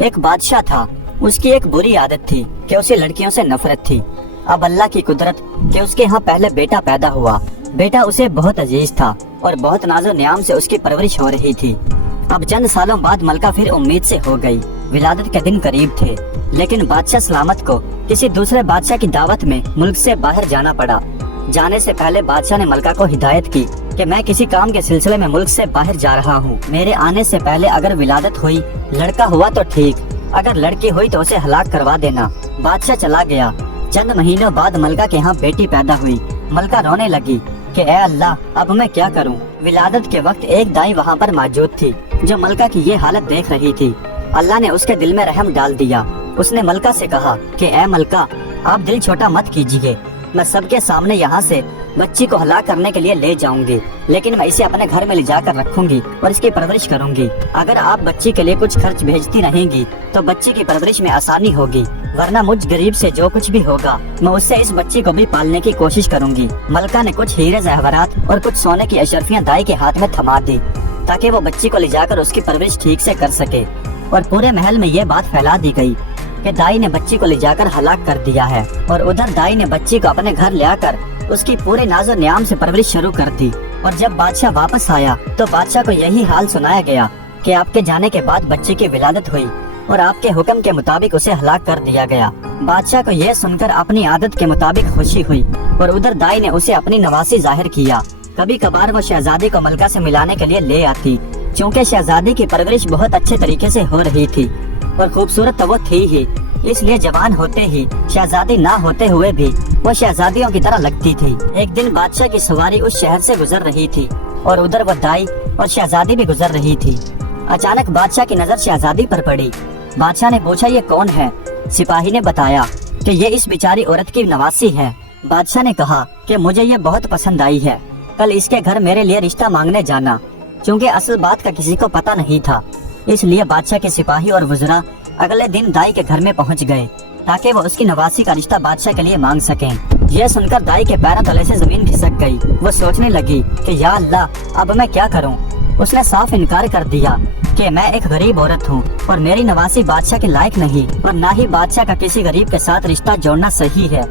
ایک بادشاہ تھا، اس کی ایک بری عادت تھی کہ اسے لڑکیوں سے نفرت تھی۔ اب اللہ کی قدرت کہ اس کے ہاں پہلے بیٹا پیدا ہوا۔ بیٹا اسے بہت عزیز تھا اور بہت ناز و نیام سے اس کی پرورش ہو رہی تھی۔ اب چند سالوں بعد ملکہ پھر امید سے ہو گئی۔ ولادت کے دن قریب تھے، لیکن بادشاہ سلامت کو کسی دوسرے بادشاہ کی دعوت میں ملک سے باہر جانا پڑا۔ جانے سے پہلے بادشاہ نے ملکہ کو ہدایت کی کہ میں کسی کام کے سلسلے میں ملک سے باہر جا رہا ہوں۔ میرے آنے سے پہلے اگر ولادت ہوئی، لڑکا ہوا تو ٹھیک، اگر لڑکی ہوئی تو اسے ہلاک کروا دینا۔ بادشاہ چلا گیا۔ چند مہینوں بعد ملکہ کے ہاں بیٹی پیدا ہوئی۔ ملکہ رونے لگی کہ اے اللہ، اب میں کیا کروں؟ ولادت کے وقت ایک دائی وہاں پر موجود تھی جو ملکہ کی یہ حالت دیکھ رہی تھی۔ اللہ نے اس کے دل میں رحم ڈال دیا۔ اس نے ملکہ سے کہا کہ اے ملکہ، آپ دل چھوٹا مت کیجیے، میں سب کے سامنے یہاں سے بچی کو ہلاک کرنے کے لیے لے جاؤں گی، لیکن میں اسے اپنے گھر میں لے جا کر رکھوں گی اور اس کی پرورش کروں گی۔ اگر آپ بچی کے لیے کچھ خرچ بھیجتی رہیں گی تو بچی کی پرورش میں آسانی ہوگی، ورنہ مجھ غریب سے جو کچھ بھی ہوگا میں اس سے اس بچی کو بھی پالنے کی کوشش کروں گی۔ ملکہ نے کچھ ہیرے زیورات اور کچھ سونے کی اشرفیاں دائی کے ہاتھ میں تھما دی تاکہ وہ بچی کو لے جا کر اس کی پرورش ٹھیک سے کر سکے، اور پورے محل میں یہ بات پھیلا دی گئی کہ دائی نے بچی کو لے جا کر ہلاک کر دیا ہے۔ اور ادھر دائی نے بچی کو اپنے گھر لے آ کر اس کی پورے ناز و نیام سے پرورش شروع کر دی۔ اور جب بادشاہ واپس آیا تو بادشاہ کو یہی حال سنایا گیا کہ آپ کے جانے کے بعد بچی کی ولادت ہوئی اور آپ کے حکم کے مطابق اسے ہلاک کر دیا گیا۔ بادشاہ کو یہ سن کر اپنی عادت کے مطابق خوشی ہوئی، اور ادھر دائی نے اسے اپنی نواسی ظاہر کیا۔ کبھی کبھار وہ شہزادی کو ملکہ سے ملانے کے لیے لے آتی، چونکہ شہزادی کی پرورش بہت اچھے طریقے سے ہو رہی تھی اور خوبصورت تو وہ تھی ہی، اس لیے جوان ہوتے ہی شہزادی نہ ہوتے ہوئے بھی وہ شہزادیوں کی طرح لگتی تھی۔ ایک دن بادشاہ کی سواری اس شہر سے گزر رہی تھی اور ادھر وہ دائی اور شہزادی بھی گزر رہی تھی۔ اچانک بادشاہ کی نظر شہزادی پر پڑی۔ بادشاہ نے پوچھا یہ کون ہے؟ سپاہی نے بتایا کہ یہ اس بیچاری عورت کی نواسی ہے۔ بادشاہ نے کہا کہ مجھے یہ بہت پسند آئی ہے، کل اس کے گھر میرے لیے رشتہ مانگنے جانا۔ چونکہ اصل بات کا کسی کو پتہ نہیں تھا، اس لیے بادشاہ کے سپاہی اور وزراء اگلے دن دائی کے گھر میں پہنچ گئے تاکہ وہ اس کی نواسی کا رشتہ بادشاہ کے لیے مانگ سکیں۔ یہ سن کر دائی کے پیروں تلے سے زمین کھسک گئی۔ وہ سوچنے لگی کہ یا اللہ، اب میں کیا کروں؟ اس نے صاف انکار کر دیا کہ میں ایک غریب عورت ہوں اور میری نواسی بادشاہ کے لائق نہیں، اور نہ ہی بادشاہ کا کسی غریب کے ساتھ رشتہ جوڑنا صحیح ہے،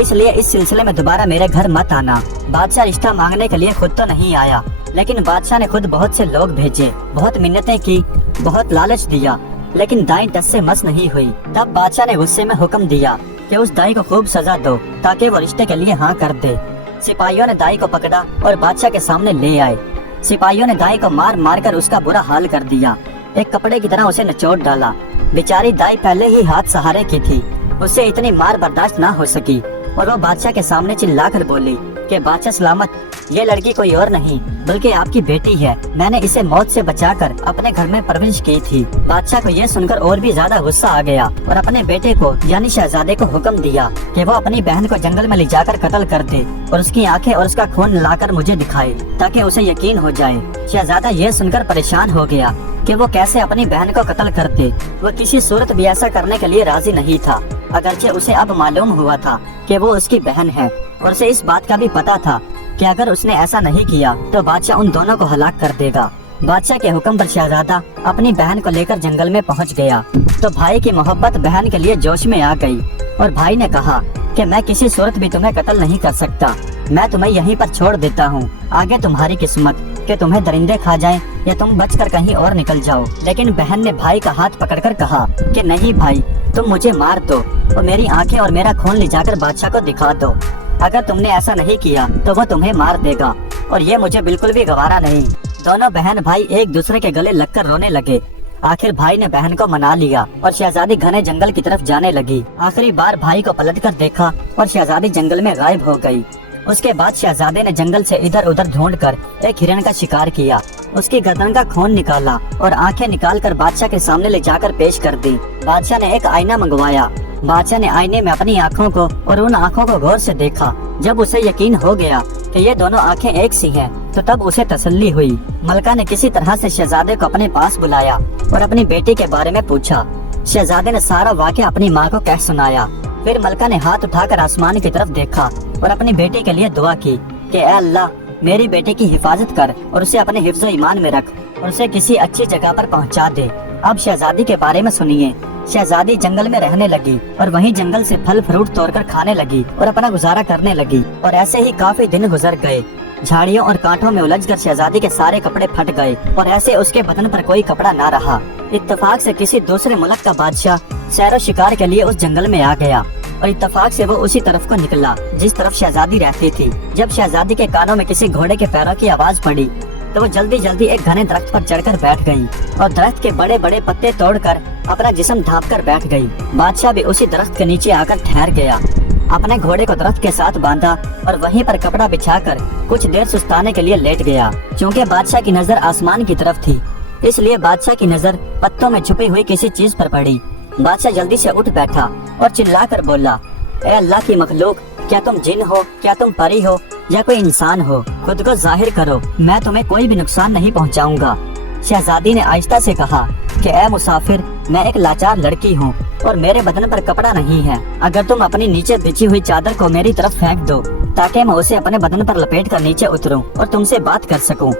اس لیے اس سلسلے میں دوبارہ میرے گھر مت آنا۔ بادشاہ رشتہ مانگنے کے لیے خود تو نہیں آیا، لیکن بادشاہ نے خود بہت سے لوگ بھیجے، بہت منتیں کی، بہت لالچ دیا، لیکن دائی ٹس سے مس نہیں ہوئی۔ تب بادشاہ نے غصے میں حکم دیا کہ اس دائی کو خوب سزا دو تاکہ وہ رشتے کے لیے ہاں کر دے۔ سپاہیوں نے دائی کو پکڑا اور بادشاہ کے سامنے لے آئے۔ سپاہیوں نے دائی کو مار مار کر اس کا برا حال کر دیا، ایک کپڑے کی طرح اسے نچوڑ ڈالا۔ بیچاری دائی پہلے ہی ہاتھ سہارے کی تھی، اس سے اتنی مار برداشت نہ ہو سکی اور وہ بادشاہ کے سامنے چلا کر بولی کہ بادشاہ سلامت، یہ لڑکی کوئی اور نہیں بلکہ آپ کی بیٹی ہے، میں نے اسے موت سے بچا کر اپنے گھر میں پرورش کی تھی۔ بادشاہ کو یہ سن کر اور بھی زیادہ غصہ آ گیا اور اپنے بیٹے کو یعنی شہزادے کو حکم دیا کہ وہ اپنی بہن کو جنگل میں لے جا کر قتل کر دے اور اس کی آنکھیں اور اس کا خون لا کر مجھے دکھائے تاکہ اسے یقین ہو جائے۔ شہزادہ یہ سن کر پریشان ہو گیا کہ وہ کیسے اپنی بہن کو قتل کر دے۔ وہ کسی صورت بھی ایسا کرنے کے لیے راضی نہیں تھا، اگرچہ اسے اب معلوم ہوا تھا کہ وہ اس کی بہن ہے، اور اسے اس بات کا بھی پتا تھا کہ اگر اس نے ایسا نہیں کیا تو بادشاہ ان دونوں کو ہلاک کر دے گا۔ بادشاہ کے حکم پر شہزادہ اپنی بہن کو لے کر جنگل میں پہنچ گیا تو بھائی کی محبت بہن کے لیے جوش میں آ گئی، اور بھائی نے کہا کہ میں کسی صورت بھی تمہیں قتل نہیں کر سکتا، میں تمہیں یہیں پر چھوڑ دیتا ہوں، آگے تمہاری قسمت کہ تمہیں درندے کھا جائیں یا تم بچ کر کہیں اور نکل جاؤ۔ لیکن بہن نے بھائی کا ہاتھ پکڑ کر کہا کہ نہیں بھائی، تم مجھے مار دو اور میری آنکھیں اور میرا خون لے جا کر بادشاہ کو دکھا دو، اگر تم نے ایسا نہیں کیا تو وہ تمہیں مار دے گا، اور یہ مجھے بالکل بھی گوارا نہیں۔ دونوں بہن بھائی ایک دوسرے کے گلے لگ کر رونے لگے۔ آخر بھائی نے بہن کو منا لیا اور شہزادی گھنے جنگل کی طرف جانے لگی۔ آخری بار بھائی کو پلٹ کر دیکھا اور شہزادی جنگل میں غائب ہو گئی۔ اس کے بعد شہزادے نے جنگل سے ادھر ادھر ڈھونڈ کر ایک ہرن کا شکار کیا، اس کی گردن کا خون نکالا اور آنکھیں نکال کر بادشاہ کے سامنے لے جا کر پیش کر دی۔ بادشاہ نے ایک آئینہ منگوایا۔ بادشاہ نے آئینے میں اپنی آنکھوں کو اور ان آنکھوں کو غور سے دیکھا۔ جب اسے یقین ہو گیا کہ یہ دونوں آنکھیں ایک سی ہیں تو تب اسے تسلی ہوئی۔ ملکہ نے کسی طرح سے شہزادے کو اپنے پاس بلایا اور اپنی بیٹی کے بارے میں پوچھا۔ شہزادے نے سارا واقعہ اپنی ماں کو کہہ سنایا۔ پھر ملکہ نے ہاتھ اٹھا کر آسمان کی طرف دیکھا اور اپنی بیٹی کے لیے دعا کی کہ اے اللہ، میری بیٹی کی حفاظت کر اور اسے اپنے حفظ و ایمان میں رکھ اور اسے کسی اچھی جگہ پر پہنچا دے۔ अब शहजादी के बारे में सुनिए। शहजादी जंगल में रहने लगी और वहीं जंगल से फल फ्रूट तोड़कर खाने लगी और अपना गुजारा करने लगी। और ऐसे ही काफी दिन गुजर गए। झाड़ियों और कांटों में उलझकर शहजादी के सारे कपड़े फट गए और ऐसे उसके बदन पर कोई कपड़ा ना रहा। इत्तेफाक से किसी दूसरे मुल्क का बादशाह सैर शिकार के लिए उस जंगल में आ गया और इत्तेफाक से वो उसी तरफ को निकला जिस तरफ शहजादी रहती थी। जब शहजादी के कानों में किसी घोड़े के पैरों की आवाज पड़ी तो वो जल्दी जल्दी एक घने दरख्त पर चढ़कर बैठ गई और दरख्त के बड़े बड़े पत्ते तोड़कर अपना जिस्म ढांप कर बैठ गई। बादशाह भी उसी दरख्त के नीचे आकर ठहर गया, अपने घोड़े को दरख्त के साथ बांधा और वहीं पर कपड़ा बिछाकर कुछ देर सुस्ताने के लिए लेट गया। क्योंकि बादशाह की नजर आसमान की तरफ थी, इसलिए बादशाह की नजर पत्तों में छुपी हुई किसी चीज पर पड़ी। बादशाह जल्दी से उठ बैठा और चिल्लाकर बोला, ए अल्लाह की मखलूक, क्या तुम जिन हो, क्या तुम परी हो या कोई इंसान हो? खुद को जाहिर करो, मैं तुम्हें कोई भी नुकसान नहीं पहुंचाऊंगा। शहजादी ने आहिस्ता से कहा कि ए मुसाफिर, मैं एक लाचार लड़की हूँ और मेरे बदन पर कपड़ा नहीं है। अगर तुम अपनी नीचे बिछी हुई चादर को मेरी तरफ फेंक दो ताकि मैं उसे अपने बदन पर लपेट कर नीचे उतरूं और तुमसे बात कर सकूं।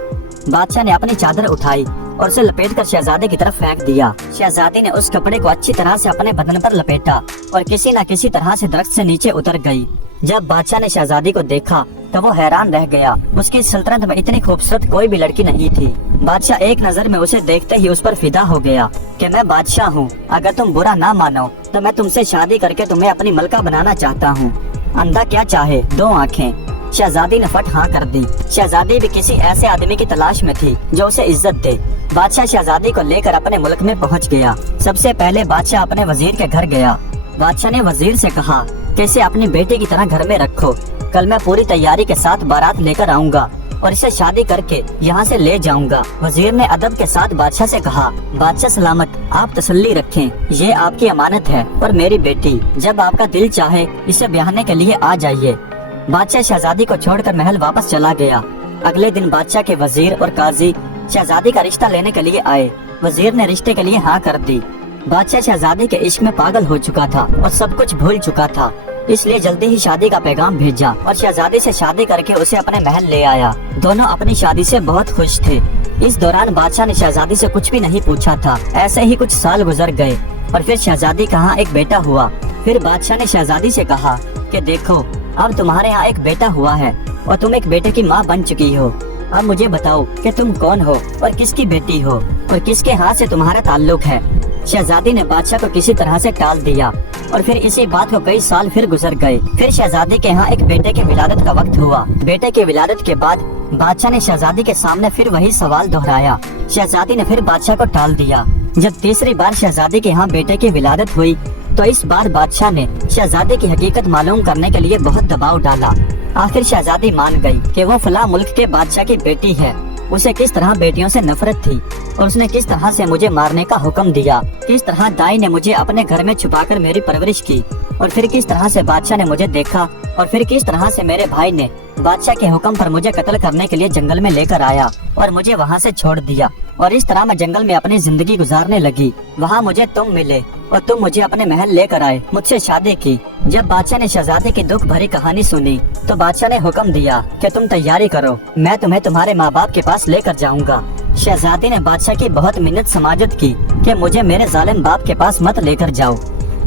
बादशाह ने अपनी चादर उठाई और उसे लपेटकर शहजादे की तरफ फेंक दिया। शहजादी ने उस कपड़े को अच्छी तरह से अपने बदन पर लपेटा और किसी न किसी तरह से दरख्त से नीचे उतर गई। जब बादशाह ने शहजादी को देखा तो वो हैरान रह गया। उसकी सल्तनत में इतनी खूबसूरत कोई भी लड़की नहीं थी। बादशाह एक नजर में उसे देखते ही उस पर फिदा हो गया कि मैं बादशाह हूँ, अगर तुम बुरा ना मानो तो मैं तुमसे शादी करके तुम्हें अपनी मलका बनाना चाहता हूँ। अंधा क्या चाहे, दो आँखें। शहजादी ने फट हाँ कर दी। शहजादी भी किसी ऐसे आदमी की तलाश में थी जो उसे इज्जत दे। बादशाह शहजादी को लेकर अपने मुल्क में पहुंच गया। सबसे पहले बादशाह अपने वजीर के घर गया। बादशाह ने वजीर से कहा कि इसे अपनी बेटी की तरह घर में रखो, कल मैं पूरी तैयारी के साथ बारात लेकर आऊंगा और इसे शादी करके यहाँ से ले जाऊंगा। वजीर ने अदब के साथ बादशाह से कहा, बादशाह सलामत, आप तसल्ली रखें, ये आपकी अमानत है और मेरी बेटी, जब आपका दिल चाहे इसे ब्याहने के लिए आ जाइए। बादशाह शहजादी को छोड़कर महल वापस चला गया। अगले दिन बादशाह के वजीर और काजी शहजादी का रिश्ता लेने के लिए आए। वजीर ने रिश्ते के लिए हाँ कर दी। बादशाह शहजादी के इश्क में पागल हो चुका था और सब कुछ भूल चुका था, इसलिए जल्दी ही शादी का पैगाम भेजा और शहजादी से शादी करके उसे अपने महल ले आया। दोनों अपनी शादी से बहुत खुश थे। इस दौरान बादशाह ने शहजादी से कुछ भी नहीं पूछा था। ऐसे ही कुछ साल गुजर गए और फिर शहजादी का यहाँ एक बेटा हुआ। फिर बादशाह ने शहजादी से कहा कि देखो, अब तुम्हारे यहाँ एक बेटा हुआ है और तुम एक बेटे की माँ बन चुकी हो। अब मुझे बताओ कि तुम कौन हो और किसकी बेटी हो और किसके हाथ से तुम्हारा ताल्लुक है। शहजादी ने बादशाह को किसी तरह से टाल दिया और फिर इसी बात को कई साल फिर गुजर गए। फिर शहजादी के यहाँ एक बेटे की विलादत का वक्त हुआ। बेटे की विलादत के बाद बादशाह ने शहजादी के सामने फिर वही सवाल दोहराया। शहजादी ने फिर बादशाह को टाल दिया। जब तीसरी बार शहजादी के यहाँ बेटे की विलादत हुई तो इस बार बादशाह ने शहजादी की हकीकत मालूम करने के लिए बहुत दबाव डाला। आखिर शहजादी मान गई कि वो फला मुल्क के बादशाह की बेटी है। उसे किस तरह बेटियों से नफरत थी और उसने किस तरह से मुझे मारने का हुक्म दिया, किस तरह दाई ने मुझे अपने घर में छुपाकर मेरी परवरिश की और फिर किस तरह से बादशाह ने मुझे देखा और फिर किस तरह से मेरे भाई ने बादशाह के हुक्म पर मुझे कत्ल करने के लिए जंगल में लेकर आया और मुझे वहाँ से छोड़ दिया। और इस तरह मैं जंगल में अपनी जिंदगी गुजारने लगी। वहाँ मुझे तुम मिले और तुम मुझे अपने महल लेकर आए, मुझसे शादी की। जब बादशाह ने शहजादी की दुख भरी कहानी सुनी तो बादशाह ने हुक्म दिया कि तुम तैयारी करो, मैं तुम्हें तुम्हारे माँ बाप के पास लेकर जाऊंगा। शहजादी ने बादशाह की बहुत मिन्नत समाजत की कि मुझे मेरे जालिम बाप के पास मत लेकर जाओ,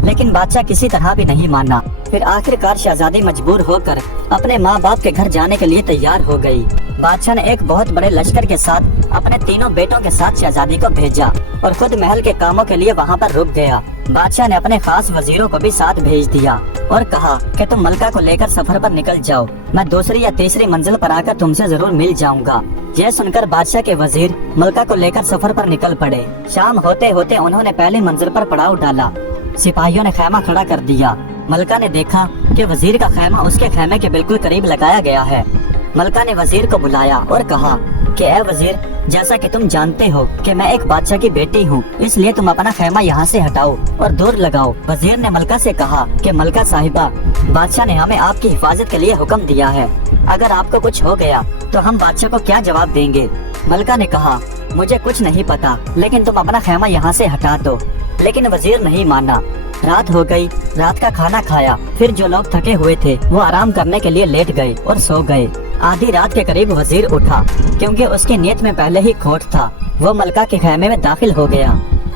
लेकिन बादशाह किसी तरह भी नहीं माना। फिर आखिरकार शहजादी मजबूर होकर अपने माँ बाप के घर जाने के लिए तैयार हो गई। बादशाह ने एक बहुत बड़े लश्कर के साथ अपने तीनों बेटों के साथ शहजादी को भेजा और खुद महल के कामों के लिए वहाँ पर रुक गया। बादशाह ने अपने खास वजीरों को भी साथ भेज दिया और कहा कि तुम मलका को लेकर सफर पर निकल जाओ, मैं दूसरी या तीसरी मंजिल पर आकर तुमसे जरूर मिल जाऊंगा। यह सुनकर बादशाह के वजीर मलका को लेकर सफर पर निकल पड़े। शाम होते होते उन्होंने पहली मंजिल पर पड़ाव डाला। सिपाहियों ने खैमा खड़ा कर दिया। मलका ने देखा कि वजीर का खैमा उसके खैमे के बिल्कुल करीब लगाया गया है। मलका ने वजीर को बुलाया और कहा कि ए वजीर, जैसा कि तुम जानते हो कि मैं एक बादशाह की बेटी हूँ, इसलिए तुम अपना खैमा यहाँ से हटाओ और दूर लगाओ। वजीर ने मलका से कहा कि मलका साहिबा, बादशाह ने हमें आपकी हिफाजत के लिए हुक्म दिया है, अगर आपको कुछ हो गया तो हम बादशाह को क्या जवाब देंगे। मलका ने कहा, मुझे कुछ नहीं पता, लेकिन तुम अपना खैमा यहाँ से हटा दो। लेकिन वजीर नहीं माना। रात हो गई, रात का खाना खाया, फिर जो लोग थके हुए थे वो आराम करने के लिए लेट गए और सो गए। आधी रात के करीब वजीर उठा, क्योंकि उसकी नीयत में पहले ही खोट था। वो मलका के खैमे में दाखिल हो गया।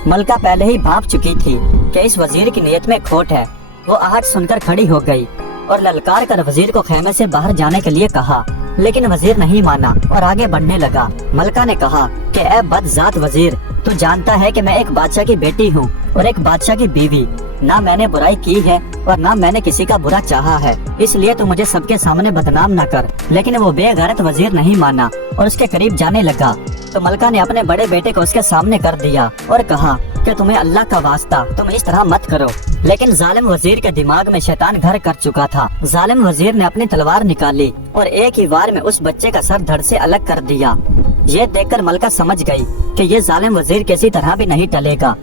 मलका पहले ही भांप चुकी थी कि इस वजीर की नीयत में खोट है। वो आहट सुनकर खड़ी हो गई और ललकार कर वजीर को खेमे से बाहर जाने के लिए कहा, लेकिन वजीर नहीं माना और आगे बढ़ने लगा। मलका ने कहा कि ऐ बदजात वजीर, तू जानता है कि मैं एक बादशाह की बेटी हूँ और एक बादशाह की बीवी। ना मैंने बुराई की है और ना मैंने किसी का बुरा चाहा है, इसलिए तू मुझे सबके सामने बदनाम न कर। लेकिन वो बेगैरत वजीर नहीं माना और उसके करीब जाने लगा तो मलका ने अपने बड़े बेटे को उसके सामने कर दिया और कहा कि तुम्हें अल्लाह का वास्ता, तुम इस तरह मत करो। लेकिन जालिम वजीर के दिमाग में शैतान घर कर चुका था। जालिम वजीर ने अपनी तलवार निकाली और एक ही वार में उस बच्चे का सर धड़ से अलग कर दिया। ये देखकर मलका समझ गई कि ये जालिम वजीर किसी तरह भी नहीं टलेगा।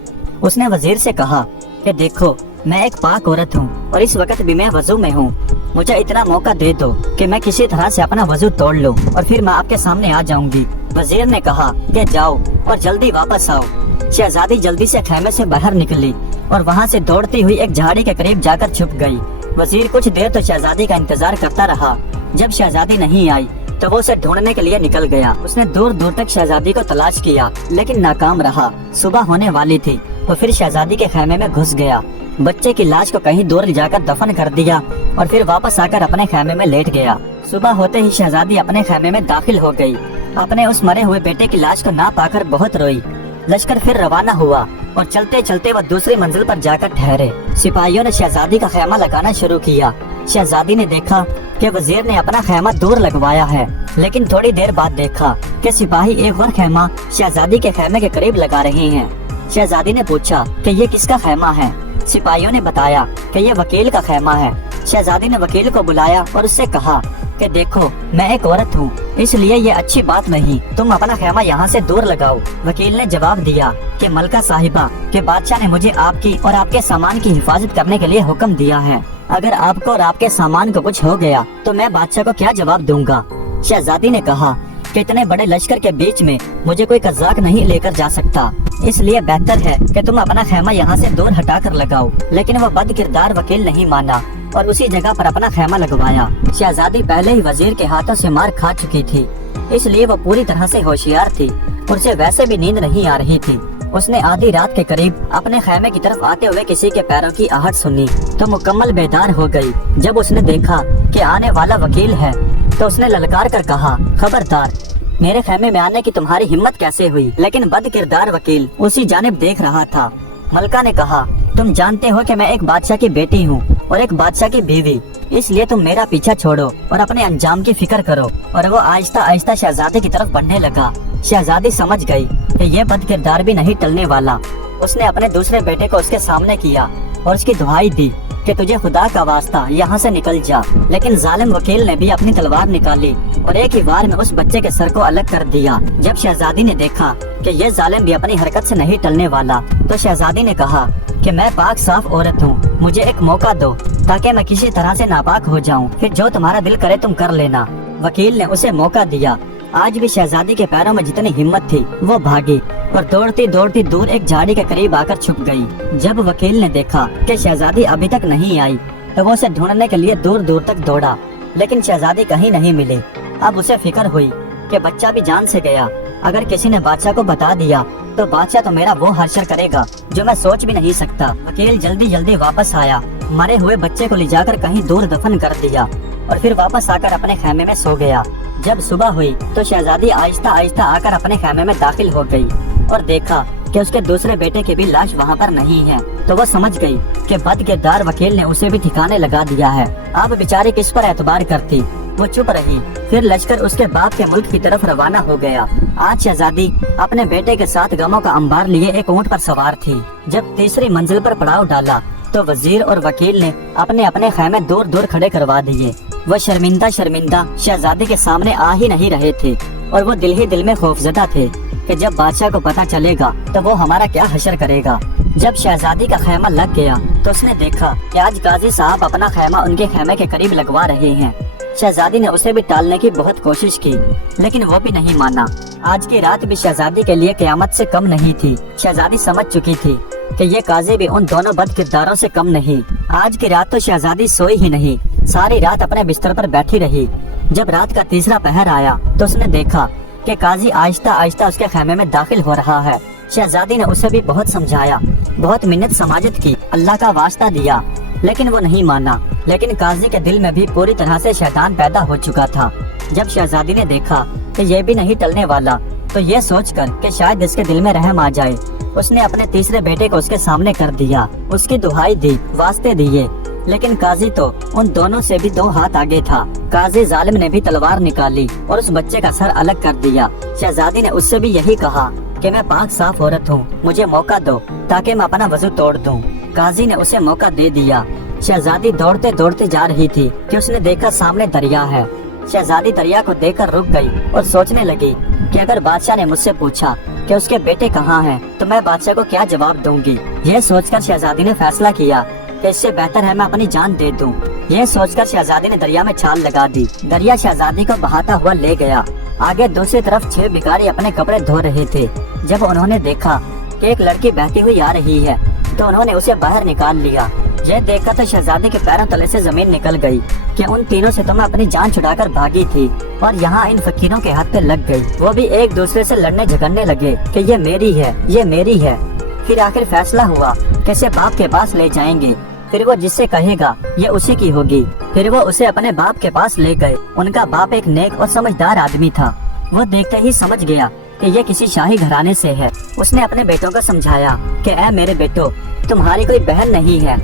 उसने वजीर से कहा कि देखो, मैं एक पाक औरत हूँ और इस वक्त भी मैं वजू में हूँ। मुझे इतना मौका दे दो कि मैं किसी तरह से अपना वजू तोड़ लूँ और फिर मैं आपके सामने आ जाऊंगी। वजीर ने कहा कि जाओ और जल्दी वापस आओ। शहजादी जल्दी से खेमे से बाहर निकली और वहाँ से दौड़ती हुई एक झाड़ी के करीब जाकर छुप गई। वजीर कुछ देर तो शहजादी का इंतजार करता रहा। जब शहजादी नहीं आई तो वो उसे ढूंढने के लिए निकल गया। उसने दूर दूर तक शहजादी को तलाश किया लेकिन नाकाम रहा। सुबह होने वाली थी तो फिर शहजादी के खेमे में घुस गया। बच्चे की लाश को कहीं दूर ले जाकर दफन कर दिया और फिर वापस आकर अपने खेमे में लेट गया। सुबह होते ही शहजादी अपने खेमे में दाखिल हो गई। अपने उस मरे हुए बेटे की लाश को ना पाकर बहुत रोई। लश्कर फिर रवाना हुआ और चलते चलते वह दूसरी मंजिल पर जाकर ठहरे। सिपाहियों ने शहजादी का खेमा लगाना शुरू किया। शहजादी ने देखा कि वजीर ने अपना खेमा दूर लगवाया है, लेकिन थोड़ी देर बाद देखा कि सिपाही एक और खेमा शहजादी के खेमे के करीब लगा रहे हैं। शहजादी ने पूछा कि ये किसका खेमा है। सिपाहियों ने बताया कि ये वकील का खेमा है। शहजादी ने वकील को बुलाया और उससे कहा कि देखो, मैं एक औरत हूँ, इसलिए ये अच्छी बात नहीं, तुम अपना खेमा यहाँ से दूर लगाओ। वकील ने जवाब दिया कि मलका साहिबा, के बादशाह ने मुझे आपकी और आपके सामान की हिफाजत करने के लिए हुक्म दिया है। अगर आपको और आपके सामान को कुछ हो गया तो मैं बादशाह को क्या जवाब दूंगा। शहजादी ने कहा कि इतने बड़े लश्कर के बीच में मुझे कोई कज़ाक नहीं लेकर जा सकता, इसलिए बेहतर है कि तुम अपना खेमा यहाँ से दूर हटा कर लगाओ। लेकिन वह बद किरदार वकील नहीं माना और उसी जगह पर अपना खेमा लगवाया। शहजादी पहले ही वजीर के हाथों से मार खा चुकी थी, इसलिए वह पूरी तरह से होशियार थी। उसे वैसे भी नींद नहीं आ रही थी। उसने आधी रात के करीब अपने खेमे की तरफ आते हुए किसी के पैरों की आहट सुनी तो मुकम्मल बेदार हो गई। जब उसने देखा कि आने वाला वकील है तो उसने ललकार कर कहा, खबरदार, मेरे खेमे में आने की तुम्हारी हिम्मत कैसे हुई। लेकिन बद किरदार वकील उसी जानिब देख रहा था। मलका ने कहा, तुम जानते हो कि मैं एक बादशाह की बेटी हूँ और एक बादशाह की बीवी, इसलिए तुम मेरा पीछा छोड़ो और अपने अंजाम की फिक्र करो। और वो आहिस्ता आहिस्ता शहजादी की तरफ बढ़ने लगा। शहजादी समझ गई कि ये बद किरदार भी नहीं टलने वाला। उसने अपने दूसरे बेटे को उसके सामने किया और उसकी दुहाई दी कि तुझे खुदा का वास्ता यहाँ से निकल जा। लेकिन जालिम वकील ने भी अपनी तलवार निकाली और एक ही वार में उस बच्चे के सर को अलग कर दिया। जब शहजादी ने देखा कि ये जालिम भी अपनी हरकत से नहीं टलने वाला तो शहजादी ने कहा कि मैं पाक साफ औरत हूँ, मुझे एक मौका दो ताकि मैं किसी तरह से नापाक हो जाऊँ, फिर जो तुम्हारा दिल करे तुम कर लेना। वकील ने उसे मौका दिया। आज भी शहजादी के पैरों में जितनी हिम्मत थी वो भागी और दौड़ती दौड़ती दूर एक झाड़ी के करीब आकर छुप गई। जब वकील ने देखा कि शहजादी अभी तक नहीं आई तो वो उसे ढूंढने के लिए दूर दूर तक दौड़ा, लेकिन शहजादी कहीं नहीं मिली। अब उसे फिक्र हुई कि बच्चा भी जान से गया। अगर किसी ने बादशाह को बता दिया तो बादशाह तो मेरा वो हश्र करेगा जो मैं सोच भी नहीं सकता। वकील जल्दी जल्दी वापस आया, मरे हुए बच्चे को ले जाकर कहीं दूर दफन कर दिया और फिर वापस आकर अपने खेमे में सो गया। जब सुबह हुई तो शहजादी आहिस्ता आहिस्ता आकर अपने खेमे में दाखिल हो गई और देखा कि उसके दूसरे बेटे की भी लाश वहाँ पर नहीं है। तो वो समझ गई कि बद किरदार वकील ने उसे भी ठिकाने लगा दिया है। अब बेचारी किस पर एतबार करती। वो चुप रही। फिर लश्कर उसके बाप के मुल्क की तरफ रवाना हो गया। आज शहजादी अपने बेटे के साथ गमों का अंबार लिए एक ऊंट पर सवार थी। जब तीसरी मंजिल पर पड़ाव डाला तो वजीर और वकील ने अपने अपने खेमे दूर दूर खड़े करवा दिए। वो शर्मिंदा शर्मिंदा शहजादी के सामने आ ही नहीं रहे थे और वो दिल ही दिल में खौफजदा थे कि जब बादशाह को पता चलेगा तो वो हमारा क्या हश्र करेगा। जब शहजादी का खेमा लग गया तो उसने देखा कि आज काजी साहब अपना खेमा उनके खेमे के करीब लगवा रहे हैं। शहजादी ने उसे भी टालने की बहुत कोशिश की, लेकिन वो भी नहीं माना। आज की रात भी शहजादी के लिए क़यामत से कम नहीं थी। शहजादी समझ चुकी थी कि ये काजी भी उन दोनों बद किरदारों से कम नहीं। आज की रात तो शहजादी सोई ही नहीं, सारी रात अपने बिस्तर पर बैठी रही। जब रात का तीसरा पहर आया तो उसने देखा कि काजी आहिस्ता आहिस्ता उसके खेमे में दाखिल हो रहा है शहजादी ने उसे भी बहुत समझाया, बहुत मिन्नत समाजत की, अल्लाह का वास्ता दिया, लेकिन वो नहीं माना। लेकिन काजी के दिल में भी पूरी तरह से शैतान पैदा हो चुका था। जब शहजादी ने देखा कि ये भी नहीं टलने वाला, तो ये सोचकर कि शायद इसके दिल में रहम आ जाए, उसने अपने तीसरे बेटे को उसके सामने कर दिया, उसकी दुहाई दी, वास्ते दिए। लेकिन काजी तो उन दोनों से भी 2 हाथ आगे था। काजी जालिम ने भी तलवार निकाली और उस बच्चे का सर अलग कर दिया। शहजादी ने उससे भी यही कहा कि मैं पाक साफ औरत हूँ, मुझे मौका दो ताकि मैं अपना वजू तोड़ दूँ। काजी ने उसे मौका दे दिया। शहजादी दौड़ते दौड़ते जा रही थी कि उसने देखा सामने दरिया है। शहजादी दरिया को देखकर रुक गई और सोचने लगी कि अगर बादशाह ने मुझसे पूछा कि उसके बेटे कहाँ हैं, तो मैं बादशाह को क्या जवाब दूंगी। यह सोचकर शहजादी ने फैसला किया कि इससे बेहतर है मैं अपनी जान दे दूं। यह सोचकर शहजादी ने दरिया में छाल लगा दी। दरिया शहजादी को बहाता हुआ ले गया। आगे दूसरी तरफ 6 भिखारी अपने कपड़े धो रहे थे। जब उन्होंने देखा कि एक लड़की बहती हुई आ रही है, तो उन्होंने उसे बाहर निकाल लिया। यह देखकर तो शहजादी के पैरों तले से जमीन निकल गई कि उन तीनों से तो मैं अपनी जान छुड़ाकर भागी थी और यहाँ इन फकीरों के हाथ पे लग गई। वो भी एक दूसरे से लड़ने झगड़ने लगे कि ये मेरी है, ये मेरी है। फिर आखिर फैसला हुआ कि इसे बाप के पास ले जाएंगे, फिर वो जिससे कहेगा ये उसी की होगी। फिर वो उसे अपने बाप के पास ले गए। उनका बाप एक नेक और समझदार आदमी था। वो देखते ही समझ गया कि ये किसी शाही घराने से है। उसने अपने बेटों को समझाया कि ऐ मेरे बेटो, तुम्हारी कोई बहन नहीं है,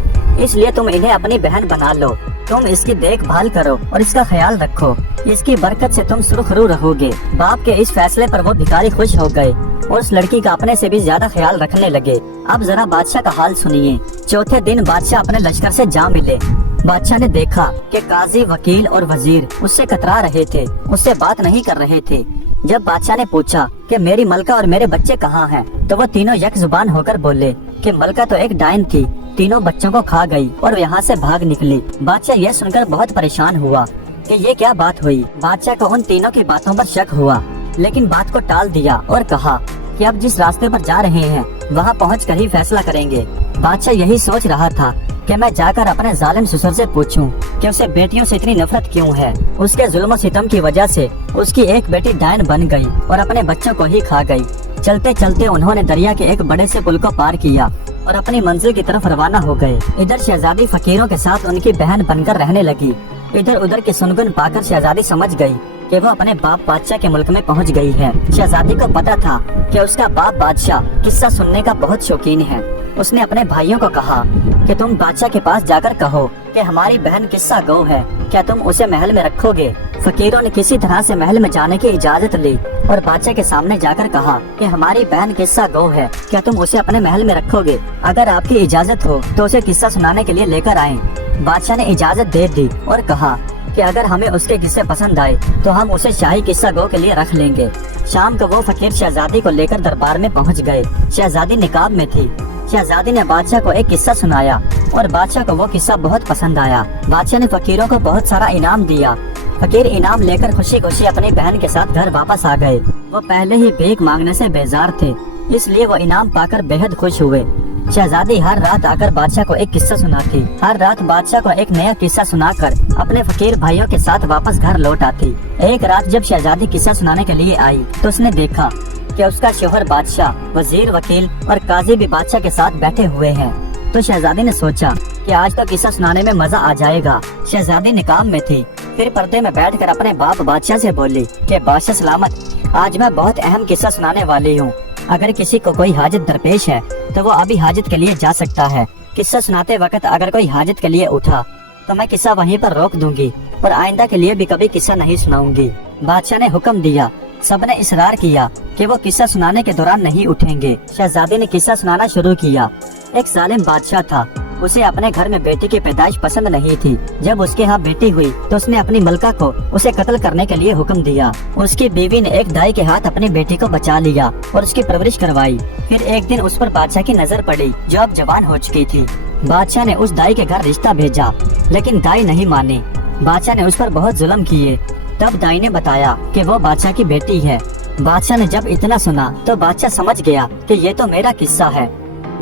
इसलिए तुम इन्हें अपनी बहन बना लो। तुम इसकी देखभाल करो और इसका ख्याल रखो, इसकी बरकत से तुम सुरखरू रहोगे। बाप के इस फैसले पर वो भिखारी खुश हो गए और उस लड़की का अपने से भी ज्यादा ख्याल रखने लगे। अब जरा बादशाह का हाल सुनिए। चौथे दिन बादशाह अपने लश्कर से जा मिले। बादशाह ने देखा कि काजी, वकील और वजीर उससे कतरा रहे थे, उससे बात नहीं कर रहे थे। जब बादशाह ने पूछा कि मेरी मलका और मेरे बच्चे कहाँ हैं, तो वो तीनों यक जुबान होकर बोले कि मलका तो एक डायन थी, तीनों बच्चों को खा गई और यहाँ से भाग निकली। बादशाह यह सुनकर बहुत परेशान हुआ कि ये क्या बात हुई। बादशाह को उन तीनों की बातों पर शक हुआ, लेकिन बात को टाल दिया और कहा कि अब जिस रास्ते पर जा रहे हैं वहाँ पहुँचकर ही फैसला करेंगे। बादशाह यही सोच रहा था कि मैं जाकर अपने जालिम ससुर से पूछूं कि उसे बेटियों से इतनी नफरत क्यों है। उसके जुल्म सितम की वजह से उसकी एक बेटी डायन बन गई और अपने बच्चों को ही खा गई। चलते चलते उन्होंने दरिया के एक बड़े से पुल को पार किया और अपनी मंजिल की तरफ रवाना हो गए। इधर शहजादी फकीरों के साथ उनकी बहन बनकर रहने लगी। इधर उधर की सुनगुन पाकर शहजादी समझ गई कि वो अपने बाप बादशाह के मुल्क में पहुंच गई है। शहजादी को पता था कि उसका बाप बादशाह किस्सा सुनने का बहुत शौकीन है। उसने अपने भाइयों को कहा कि तुम बादशाह के पास जाकर कहो कि हमारी बहन किस्सा गो है, क्या तुम उसे महल में रखोगे। फकीरों ने किसी तरह से महल में जाने की इजाजत ली और बादशाह के सामने जाकर कहा कि हमारी बहन किस्सा गो है, क्या तुम उसे अपने महल में रखोगे। अगर आपकी इजाजत हो तो उसे किस्सा सुनाने के लिए लेकर आएं। बादशाह ने इजाजत दे दी और कहा कि अगर हमें उसके किस्से पसंद आए तो हम उसे शाही किस्सा गो के लिए रख लेंगे। शाम को वो फकीर शहजादी को लेकर दरबार में पहुंच गए। शहजादी निकाब में थी। शहजादी ने बादशाह को एक किस्सा सुनाया और बादशाह को वो किस्सा बहुत पसंद आया। बादशाह ने फकीरों को बहुत सारा इनाम दिया। फकीर इनाम लेकर खुशी खुशी अपनी बहन के साथ घर वापस आ गए। वो पहले ही भीख मांगने से बेजार थे, इसलिए वो इनाम पाकर बेहद खुश हुए। शहजादी हर रात आकर बादशाह को एक किस्सा सुनाती। हर रात बादशाह को एक नया किस्सा सुनाकर अपने फकीर भाइयों के साथ वापस घर लौट आती। एक रात जब शहजादी किस्सा सुनाने के लिए आई तो उसने देखा कि उसका शोहर बादशाह, वजीर, वकील और काजी भी बादशाह के साथ बैठे हुए हैं। तो शहजादी ने सोचा कि आज तो किस्सा सुनाने में मजा आ जाएगा। शहजादी निकाब में थी। फिर पर्दे में बैठकर अपने बाप बादशाह से बोली कि बादशाह सलामत, आज मैं बहुत अहम किस्सा सुनाने वाली हूँ। अगर किसी को कोई हाजत दरपेश है तो वो अभी हाजत के लिए जा सकता है। किस्सा सुनाते वक्त अगर कोई हाजत के लिए उठा तो मैं किस्सा वहीं पर रोक दूंगी और आइंदा के लिए भी कभी किस्सा नहीं सुनाऊंगी। बादशाह ने हुक्म दिया। सबने इसरार किया कि वो किस्सा सुनाने के दौरान नहीं उठेंगे। शहजादी ने किस्सा सुनाना शुरू किया। एक जालिम बादशाह था। उसे अपने घर में बेटी की पैदाइश पसंद नहीं थी। जब उसके यहाँ बेटी हुई तो उसने अपनी मलका को उसे कत्ल करने के लिए हुक्म दिया। उसकी बीवी ने एक दाई के हाथ अपनी बेटी को बचा लिया और उसकी परवरिश करवाई। फिर एक दिन उस पर बादशाह की नजर पड़ी जो अब जवान हो चुकी थी। बादशाह ने उस दाई के घर रिश्ता भेजा, लेकिन दाई नहीं मानी। बादशाह ने उस पर बहुत जुल्म किए। तब दाई ने बताया कि वो बादशाह की बेटी है। बादशाह ने जब इतना सुना तो बादशाह समझ गया कि ये तो मेरा किस्सा है।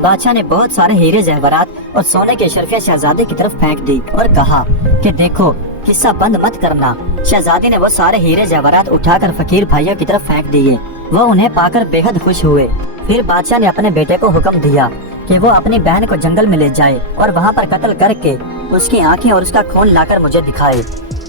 बादशाह ने बहुत सारे हीरे जहवरात और सोने के अशरफियां शहजादी की तरफ फेंक दी और कहा कि देखो, किस्सा बंद मत करना। शहजादी ने वो सारे हीरे जहवरात उठाकर फकीर भाइयों की तरफ फेंक दिए। वो उन्हें पाकर बेहद खुश हुए। फिर बादशाह ने अपने बेटे को हुक्म दिया कि वो अपनी बहन को जंगल में ले जाए और वहाँ पर कत्ल करके उसकी आंखें और उसका खून लाकर मुझे दिखाए।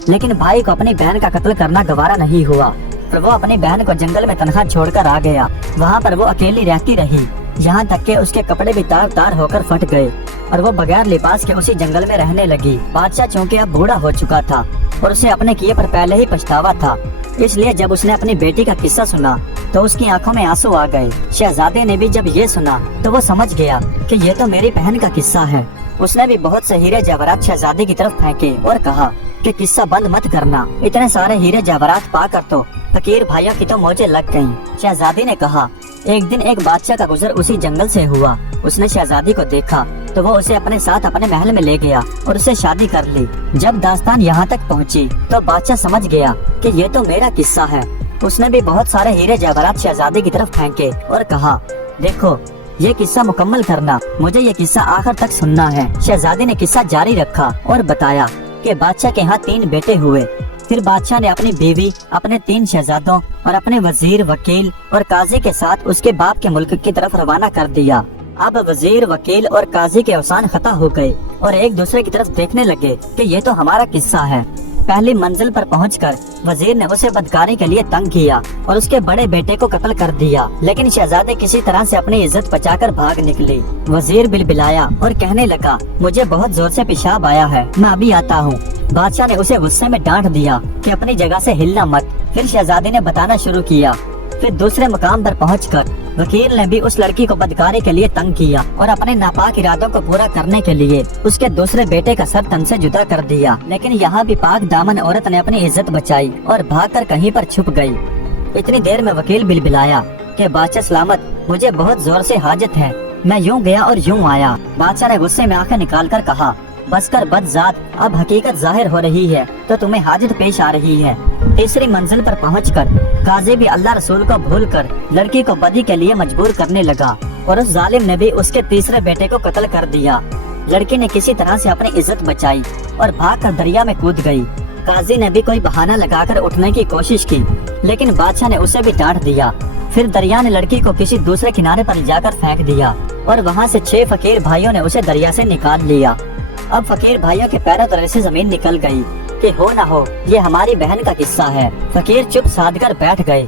लेकिन भाई को अपनी बहन का कत्ल करना गवारा नहीं हुआ और वो अपनी बहन को जंगल में तनहा छोड़कर आ गया। वहाँ पर वो अकेली रहती रही, यहाँ तक के उसके कपड़े भी तार तार होकर फट गए और वो बगैर लिबास के उसी जंगल में रहने लगी। बादशाह चूँकि अब बूढ़ा हो चुका था और उसे अपने किए पर पहले ही पछतावा था, इसलिए जब उसने अपनी बेटी का किस्सा सुना तो उसकी आंखों में आंसू आ गए। शहजादे ने भी जब ये सुना तो वो समझ गया कि ये तो मेरी बहन का किस्सा है। उसने भी बहुत से हीरे जवाहरात शहजादे की तरफ फेंके और कहा कि किस्सा बंद मत करना, इतने सारे हीरे जवाहरात पाकर तो फकीर भाइयों की तो मौजें लग गईं। शहजादी ने कहा, एक दिन एक बादशाह का गुजर उसी जंगल से हुआ। उसने शहजादी को देखा तो वो उसे अपने साथ अपने महल में ले गया और उससे शादी कर ली। जब दास्तान यहाँ तक पहुँची तो बादशाह समझ गया कि ये तो मेरा किस्सा है। उसने भी बहुत सारे हीरे जवाहरात शहजादी की तरफ फेंके और कहा, देखो ये किस्सा मुकम्मल करना, मुझे ये किस्सा आखिर तक सुनना है। शहजादी ने किस्सा जारी रखा और बताया कि बादशाह के यहाँ 3 बेटे हुए। फिर बादशाह ने अपनी बीवी, अपने 3 शहजादों और अपने वजीर, वकील और काजी के साथ उसके बाप के मुल्क की तरफ रवाना कर दिया। अब वजीर, वकील और काजी के अवसान खता हो गए और एक दूसरे की तरफ देखने लगे कि ये तो हमारा किस्सा है। पहली मंजिल पर पहुंचकर वजीर ने उसे बदकारी के लिए तंग किया और उसके बड़े बेटे को कत्ल कर दिया, लेकिन शहजादे किसी तरह से अपनी इज्जत बचाकर भाग निकली। वजीर बिलबिलाया और कहने लगा, मुझे बहुत जोर से पेशाब आया है, मैं अभी आता हूँ। बादशाह ने उसे गुस्से में डांट दिया कि अपनी जगह से हिलना मत। फिर शहजादी ने बताना शुरू किया। फिर दूसरे मुकाम पर पहुंचकर वकील ने भी उस लड़की को बदकारी के लिए तंग किया और अपने नापाक इरादों को पूरा करने के लिए उसके दूसरे बेटे का सर तन से जुदा कर दिया। लेकिन यहाँ भी पाक दामन औरत ने अपनी इज्जत बचाई और भागकर कहीं पर छुप गई। इतनी देर में वकील बिलबिलाया कि बादशाह सलामत, मुझे बहुत जोर से हाजत है, मैं यूँ गया और यूँ आया। बादशाह ने गुस्से में आंखें निकाल कर कहा, बस कर बदजात, अब हकीकत जाहिर हो रही है तो तुम्हें हाजत पेश आ रही है। तीसरी मंजिल पर पहुंचकर काजी भी अल्लाह रसूल को भूलकर लड़की को बदी के लिए मजबूर करने लगा और उस जालिम ने भी उसके तीसरे बेटे को कत्ल कर दिया। लड़की ने किसी तरह से अपनी इज्जत बचाई और भागकर दरिया में कूद गई। काजी ने भी कोई बहाना लगाकर उठने की कोशिश की, लेकिन बादशाह ने उसे भी डांट दिया। फिर दरिया ने लड़की को किसी दूसरे किनारे पर जाकर फेंक दिया और वहाँ से 6 फकीर भाइयों ने उसे दरिया से निकाल लिया। अब फकीर भाइयों के पैरों तले से जमीन निकल गई कि हो ना हो ये हमारी बहन का किस्सा है। फकीर चुप साध कर बैठ गए।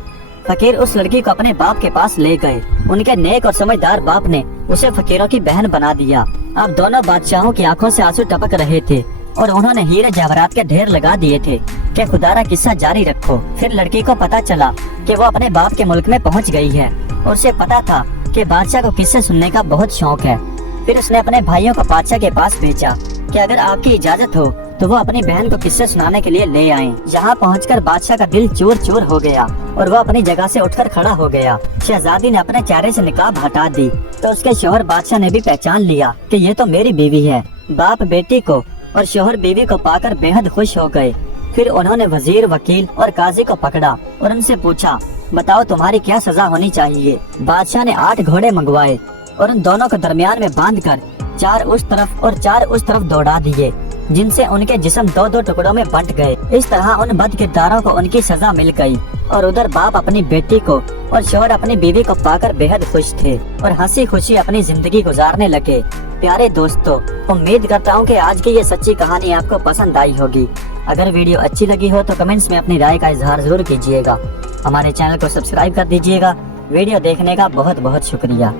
फकीर उस लड़की को अपने बाप के पास ले गए। उनके नेक और समझदार बाप ने उसे फकीरों की बहन बना दिया। अब दोनों बादशाहों की आंखों से आंसू टपक रहे थे और उन्होंने हीरे जवाहरात के ढेर लगा दिए थे कि खुदारा किस्सा जारी रखो। फिर लड़की को पता चला कि वो अपने बाप के मुल्क में पहुंच गई है और उसे पता था कि बादशाह को किस्से सुनने का बहुत शौक है। फिर उसने अपने भाइयों को बादशाह के पास भेजा कि अगर आपकी इजाजत हो तो वो अपनी बहन को किस्से सुनाने के लिए ले आएं। यहाँ पहुंचकर बादशाह का दिल चूर चूर हो गया और वो अपनी जगह से उठकर खड़ा हो गया। शहजादी ने अपने चेहरे से निकाब हटा दी तो उसके शोहर बादशाह ने भी पहचान लिया कि ये तो मेरी बीवी है। बाप बेटी को और शोहर बीवी को पाकर बेहद खुश हो गए। फिर उन्होंने वजीर, वकील और काजी को पकड़ा और उनसे पूछा, बताओ तुम्हारी क्या सजा होनी चाहिए। बादशाह ने 8 घोड़े मंगवाए और उन दोनों को दरमियान में बांधकर 4 उस तरफ और 4 उस तरफ दौड़ा दिए, जिनसे उनके जिस्म 2-2 टुकड़ों में बंट गए। इस तरह उन बद किरदारों को उनकी सजा मिल गई और उधर बाप अपनी बेटी को और शोहर अपनी बीवी को पाकर बेहद खुश थे और हंसी खुशी अपनी जिंदगी गुजारने लगे। प्यारे दोस्तों, उम्मीद करता हूँ कि आज की ये सच्ची कहानी आपको पसंद आई होगी। अगर वीडियो अच्छी लगी हो तो कमेंट्स में अपनी राय का इजहार जरूर कीजिएगा। हमारे चैनल को सब्सक्राइब कर दीजिएगा। वीडियो देखने का बहुत बहुत शुक्रिया।